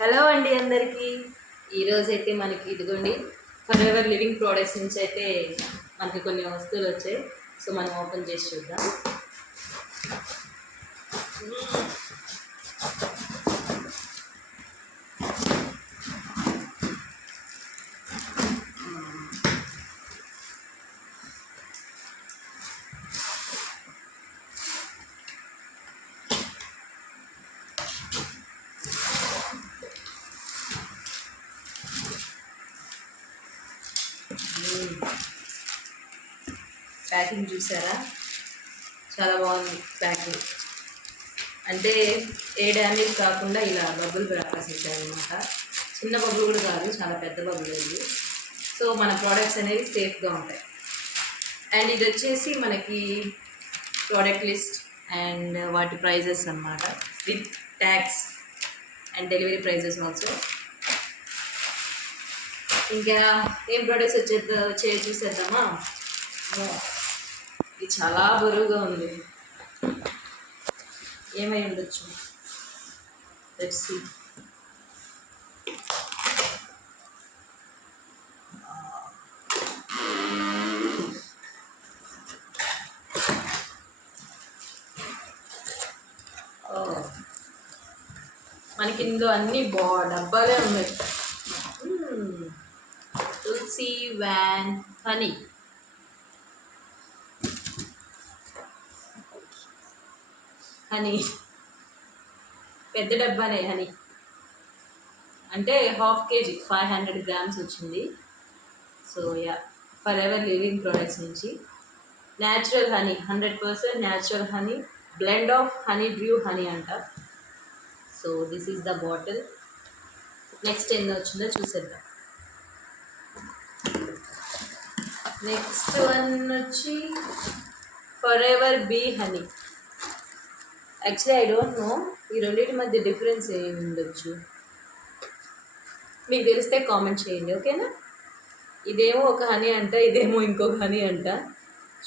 Hello అండి అందరికీ. ఈరోజైతే మనకి ఇదిగోండి ఫర్ ఎవర్ లివింగ్ ప్రోడక్ట్స్ నుంచి అయితే మనకి కొన్ని వస్తువులు వచ్చాయి. సో మనం ఓపెన్ చేసి చూద్దాం. ప్యాకింగ్ చూసారా, చాలా బాగుంది ప్యాకింగ్. అంటే ఏ డ్యామేజ్ కాకుండా ఇలా బబుల్ బ్రాకర్స్ ఇచ్చారనమాట. చిన్న బబుల్ కూడా కాదు, చాలా పెద్ద బబుల్ ఉంది. సో మన ప్రోడక్ట్స్ అనేవి సేఫ్గా ఉంటాయి. అండ్ ఇది వచ్చేసి మనకి ప్రోడక్ట్ లిస్ట్ అండ్ వాటి ప్రైజెస్ అన్నమాట, with tax and delivery prices also. ఇంకా ఏం ప్రోడక్ట్స్ వచ్చే చూసేద్దామా. ఇది చాలా బరువుగా ఉంది, ఏమై ఉండొచ్చు. Let's see. మనకి ఇందులో అన్ని డబ్బాలే ఉన్నాయి. తులసి వ్యాన్ హనీ, హనీ పెద్ద డబ్బానే. హనీ అంటే 1/2 kg 500 grams వచ్చింది. So yeah, forever living products నుంచి natural honey, 100% natural honey, blend of honey drew honey అంట. So this is the bottle. Next ఏం వచ్చిందో చూసేద్దాం. నెక్స్ట్ వన్ వచ్చి forever bee honey. Actually I don't know ఈ రెండింటి మధ్య difference ఏమి ఉండొచ్చు. మీకు తెలిస్తే కామెంట్ చేయండి, ఓకేనా. ఇదేమో ఒక హనీ అంట, ఇదేమో ఇంకొక హనీ అంట.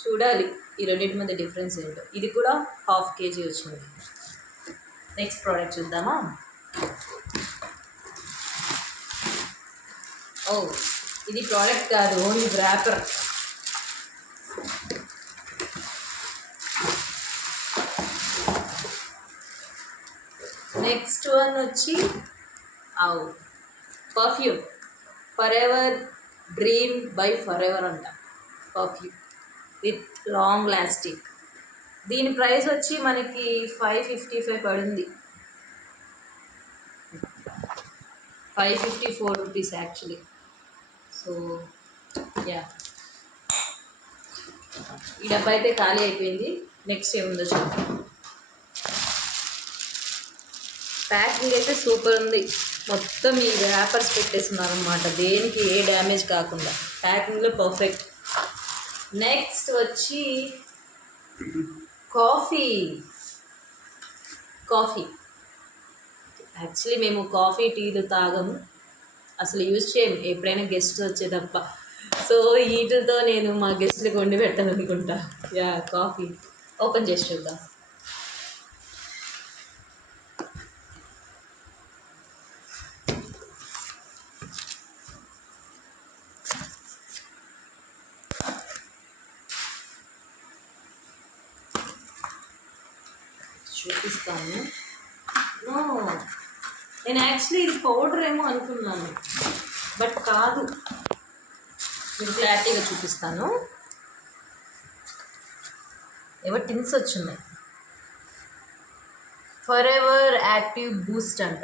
చూడాలి ఈ రెండింటి మధ్య డిఫరెన్స్ ఏంటో. ఇది కూడా 1/2 kg వచ్చింది. నెక్స్ట్ ప్రోడక్ట్ చూద్దామా. ఓ, ఇది ప్రోడక్ట్ కాదు, ఓన్లీ ర్యాపర్. నెక్స్ట్ వన్ వచ్చి perfume, forever dream by forever అంట. Perfume with long lasting. దీని ప్రైస్ వచ్చి మనకి 555 పడింది. 554 రూపీస్ యాక్చువల్లీ. సో యా, ఈ డబ్బా అయితే ఖాళీ అయిపోయింది. నెక్స్ట్ ఏముందో చూద్దాం. ప్యాకింగ్ అయితే సూపర్ ఉంది. మొత్తం ఈ ర్యాపర్స్ పెట్టేస్తున్నారు అనమాట, దేనికి ఏ డ్యామేజ్ కాకుండా. ప్యాకింగ్లో పర్ఫెక్ట్. నెక్స్ట్ వచ్చి కాఫీ. యాక్చువల్లీ మేము కాఫీ టీలు తాగము, అసలు యూజ్ చేయము, ఎప్పుడైనా గెస్ట్ వచ్చే తప్ప. సో వీటితో నేను మా గెస్ట్లకు వండి పెట్టాను అనుకుంటా. యా, కాఫీ ఓపెన్ చేసి చూద్దాం. చూపిస్తాను. నేను యాక్చువల్లీ ఇది పౌడర్ ఏమో అనుకున్నాను, బట్ కాదు. మీకు క్లారిటీగా చూపిస్తాను. ఏవో టిన్స్ వచ్చున్నాయి. ఫర్ ఎవర్ యాక్టివ్ బూస్ట్ అంట.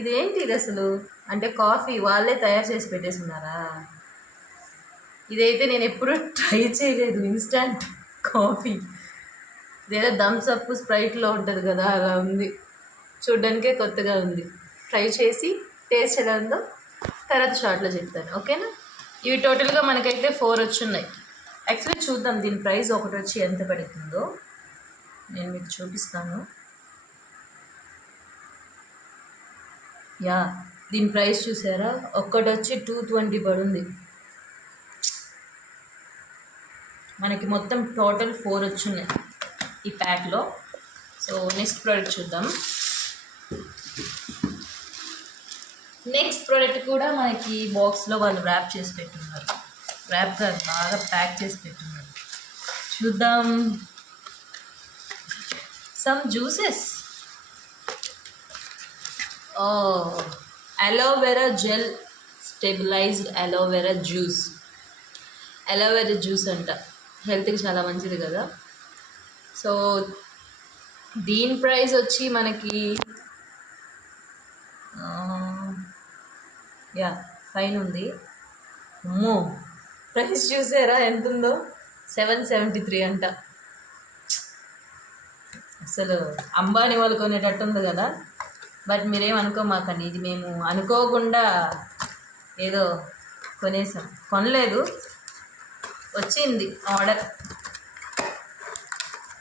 ఇదేంటి ఇది అసలు? అంటే కాఫీ వాళ్ళే తయారు చేసి పెట్టేస్తున్నారా? ఇదైతే నేను ఎప్పుడూ ట్రై చేయలేదు. ఇన్స్టంట్ కాఫీ, ఇదేదో థమ్స్ అప్ స్ప్రైట్లో ఉంటుంది కదా, అలా ఉంది. చూడ్డానికే కొత్తగా ఉంది. ట్రై చేసి టేస్ట్ ఎలా ఉందో తర్వాత షార్ట్లో చెప్తాను, ఓకేనా. ఇవి టోటల్గా మనకైతే 4 వచ్చున్నాయి. యాక్చువల్లీ చూద్దాం దీని ప్రైస్ ఒకటి వచ్చి ఎంత పడుతుందో. నేను మీకు చూపిస్తాను. యా, దీని ప్రైస్ చూసారా, ఒక్కటి వచ్చి 220 పడుంది. మనకి మొత్తం టోటల్ 4 వచ్చున్నాయి ఈ ప్యాక్లో. సో నెక్స్ట్ ప్రోడక్ట్ చూద్దాం. నెక్స్ట్ ప్రోడక్ట్ కూడా మనకి బాక్స్లో వాళ్ళు ర్యాప్ చేసి పెట్టున్నారు. ర్యాప్ కాదు, బాగా ప్యాక్ చేసి పెట్టున్నారు. చూద్దాం. Some juices. Aloe vera gel, stabilised aloe vera juice. Aloe vera juice అంట, హెల్త్కి చాలా మంచిది కదా. సో దీని ప్రైస్ వచ్చి మనకి ఫైన్ ఉంది. అమ్మో, ప్రైస్ చూసారా ఎంత ఉందో, 773 అంట. అసలు అంబానీ వాళ్ళు కొనేటట్టు ఉంది కదా. బట్ మీరేమనుకోమాకండి, ఇది మేము అనుకోకుండా ఏదో కొనేసాం. కొనలేదు, వచ్చింది ఆర్డర్.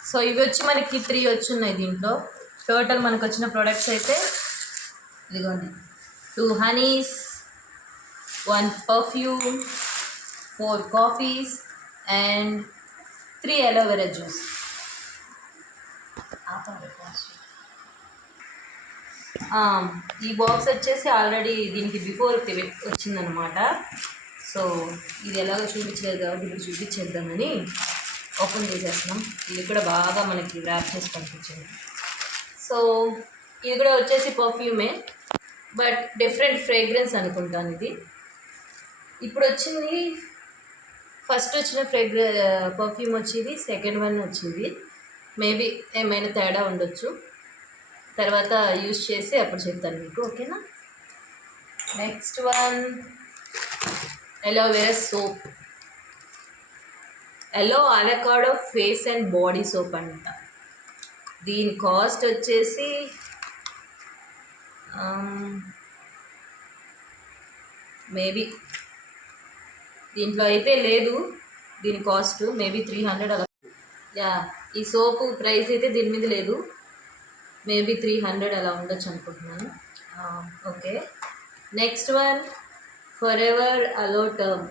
సో ఇవి వచ్చి మనకి 3 వచ్చున్నాయి దీంట్లో. టోటల్ మనకు వచ్చిన ప్రోడక్ట్స్ అయితే ఇదిగోండి, 2 Honey's, 1 perfume, 4 coffees and 3 aloe vera juice. ఈ బాక్స్ వచ్చేసి ఆల్రెడీ దీనికి బిఫోర్ వచ్చిందనమాట. సో ఇది ఎలాగో చూపించలేదు కాబట్టి ఇప్పుడు చూపించేద్దామని ఓపెన్ చేసేస్తున్నాం. ఇది కూడా బాగా మనకి ర్యాప్ చేసి పంపించింది. సో ఇది కూడా వచ్చేసి పర్ఫ్యూమే, బట్ డిఫరెంట్ ఫ్రేగ్రెన్స్ అనుకుంటాను ఇది. ఇప్పుడు వచ్చింది, ఫస్ట్ వచ్చిన పర్ఫ్యూమ్ వచ్చింది, సెకండ్ వన్ వచ్చింది. మేబీ ఏమైనా తేడా ఉండొచ్చు, తర్వాత యూజ్ చేసి అప్పుడు చెప్తాను మీకు, ఓకేనా. Next one aloe vera soap, aloe avocado face and body soap అంట. దీని కాస్ట్ వచ్చేసి మేబీ దీంట్లో అయితే లేదు దీని కాస్ట్, మేబీ 300 అలా. ఈ సోపు ప్రైస్ అయితే దీని మీద లేదు, మేబీ 300 అలా ఉండొచ్చు అనుకుంటున్నాను. Okay. Next one for ever టర్మ్.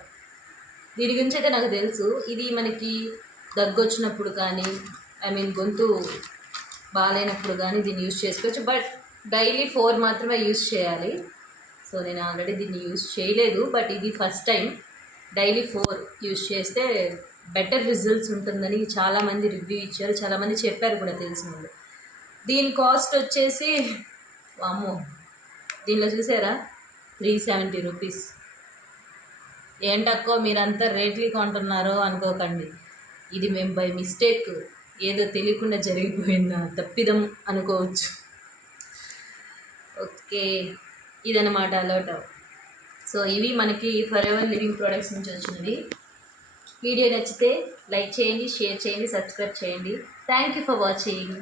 దీని గురించి అయితే నాకు తెలుసు. ఇది మనకి దగ్గు వచ్చినప్పుడు కానీ, గొంతు బాగాలేనప్పుడు కానీ దీన్ని యూజ్ చేసుకోవచ్చు. బట్ డైలీ 4 మాత్రమే యూజ్ చేయాలి. సో నేను ఆల్రెడీ దీన్ని యూజ్ చేయలేదు, బట్ ఇది ఫస్ట్ టైం. డైలీ 4 యూజ్ చేస్తే బెటర్ రిజల్ట్స్ ఉంటుందని చాలామంది రివ్యూ ఇచ్చారు, చాలామంది చెప్పారు కూడా తెలిసిన వాళ్ళు. దీని కాస్ట్ వచ్చేసి వామ్మో, దీనిలో చూసారా 370 రూపీస్. ఏంటక్కో మీరంతా రేట్లు కొంటున్నారో అనుకోకండి, ఇది మేము బై మిస్టేక్ ఏదో తెలియకుండా జరిగిపోయిందా తప్పిదం అనుకోవచ్చు. ఓకే, ఇదన్నమాట అలౌట్. సో ఇవి మనకి ఫర్ ఎవర్ లివింగ్ ప్రోడక్ట్స్ నుంచి వచ్చినవి. వీడియో నచ్చితే లైక్ చేయండి, షేర్ చేయండి, సబ్స్క్రైబ్ చేయండి. Thank you for watching.